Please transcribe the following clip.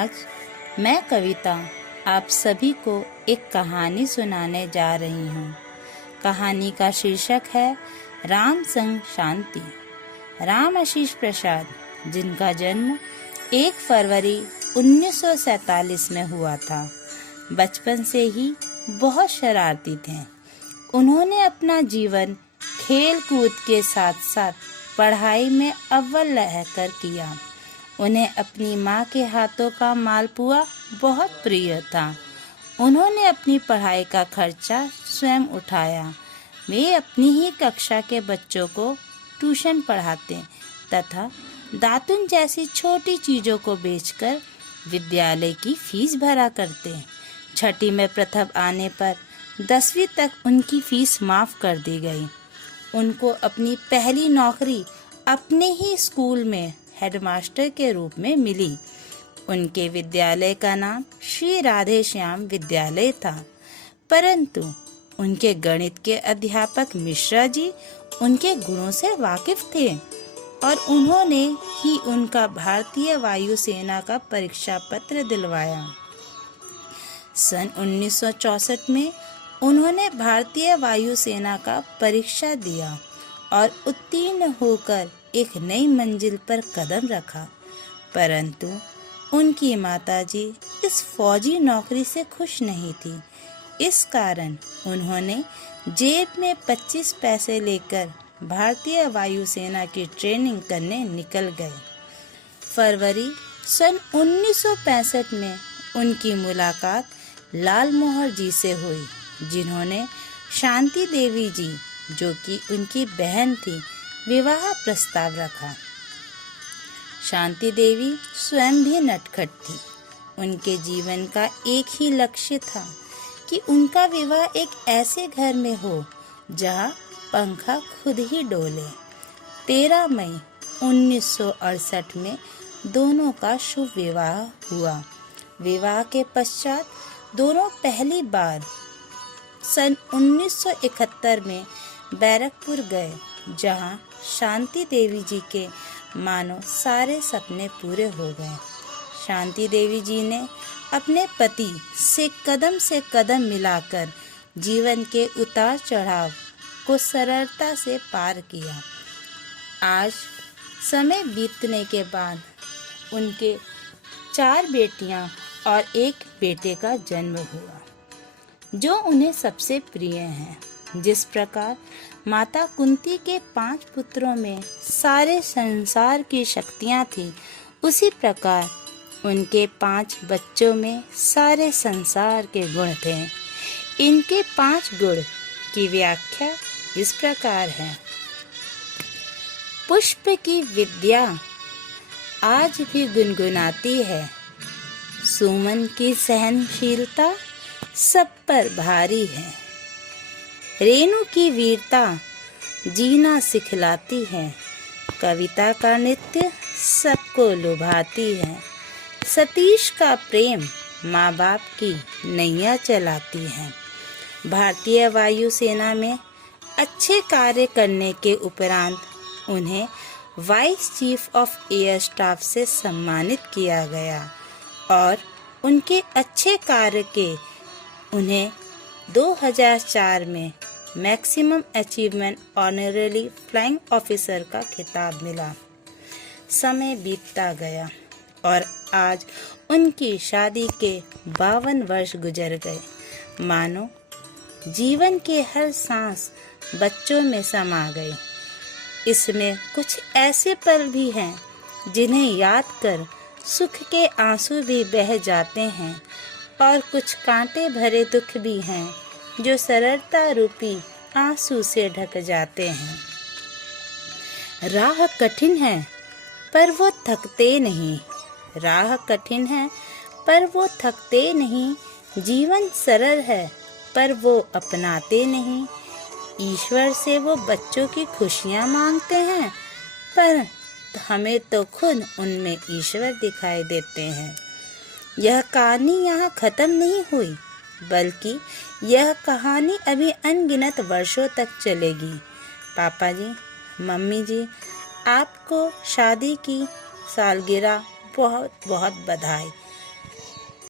आज मैं कविता आप सभी को एक कहानी सुनाने जा रही हूँ। कहानी का शीर्षक है राम संग शांति। राम आशीष प्रसाद, जिनका जन्म 1 फरवरी 1947 में हुआ था, बचपन से ही बहुत शरारती थे। उन्होंने अपना जीवन खेल कूद के साथ साथ पढ़ाई में अव्वल रहकर किया। उन्हें अपनी माँ के हाथों का मालपुआ बहुत प्रिय था। उन्होंने अपनी पढ़ाई का खर्चा स्वयं उठाया। वे अपनी ही कक्षा के बच्चों को ट्यूशन पढ़ाते तथा दातुन जैसी छोटी चीज़ों को बेचकर विद्यालय की फीस भरा करते। छठी में प्रथम आने पर 10वीं तक उनकी फीस माफ़ कर दी गई। उनको अपनी पहली नौकरी अपने ही स्कूल में हेडमास्टर के रूप में मिली। उनके विद्यालय का नाम श्री राधे श्याम विद्यालय था, परंतु उनके गणित के अध्यापक मिश्रा जी उनके गुणों से वाकिफ थे और उन्होंने ही उनका भारतीय वायुसेना का परीक्षा पत्र दिलवाया। सन 1964 में उन्होंने भारतीय वायुसेना का परीक्षा दिया और उत्तीर्ण होकर एक नई मंजिल पर कदम रखा, परंतु उनकी माताजी इस फौजी नौकरी से खुश नहीं थी। इस कारण उन्होंने जेब में 25 पैसे लेकर भारतीय वायुसेना की ट्रेनिंग करने निकल गए। फरवरी सन 1965 में उनकी मुलाकात लालमोहर जी से हुई, जिन्होंने शांति देवी जी, जो कि उनकी बहन थी, विवाह प्रस्ताव रखा। शांति देवी स्वयं भी नटखट थी। उनके जीवन का एक ही लक्ष्य था कि उनका विवाह एक ऐसे घर में हो जहां पंखा खुद ही डोले। 13 मई 1968 में दोनों का शुभ विवाह हुआ। विवाह के पश्चात दोनों पहली बार सन 1971 में बैरकपुर गए, जहां शांति देवी जी के मानो सारे सपने पूरे हो गए। शांति देवी जी ने अपने पति से कदम मिलाकर जीवन के उतार चढ़ाव को सरलता से पार किया। आज समय बीतने के बाद उनके 4 बेटियां और 1 बेटे का जन्म हुआ, जो उन्हें सबसे प्रिय हैं। जिस प्रकार माता कुंती के 5 पुत्रों में सारे संसार की शक्तियाँ थीं, उसी प्रकार उनके 5 बच्चों में सारे संसार के गुण थे। इनके 5 गुण की व्याख्या इस प्रकार है। पुष्प की विद्या आज भी गुनगुनाती है, सुमन की सहनशीलता सब पर भारी है, रेणु की वीरता जीना सिखलाती है, कविता का नृत्य सबको लुभाती है, सतीश का प्रेम माँ बाप की नैया चलाती है। भारतीय वायुसेना में अच्छे कार्य करने के उपरांत उन्हें vice chief of air staff से सम्मानित किया गया और उनके अच्छे कार्य के उन्हें 2004 में maximum achievement honorary flying officer का खिताब मिला। समय बीतता गया और आज उनकी शादी के 52 वर्ष गुजर गए। मानो जीवन के हर सांस बच्चों में समा गई। इसमें कुछ ऐसे पल भी हैं जिन्हें याद कर सुख के आंसू भी बह जाते हैं और कुछ कांटे भरे दुख भी हैं जो सरलता रूपी आंसू से ढक जाते हैं। राह कठिन है पर वो थकते नहीं, राह कठिन है पर वो थकते नहीं, जीवन सरल है पर वो अपनाते नहीं। ईश्वर से वो बच्चों की खुशियाँ मांगते हैं, पर हमें तो खुद उनमें ईश्वर दिखाई देते हैं। यह कहानी यहाँ ख़त्म नहीं हुई, बल्कि यह कहानी अभी अनगिनत वर्षों तक चलेगी। पापा जी, मम्मी जी, आपको शादी की सालगिरह बहुत बहुत बधाई।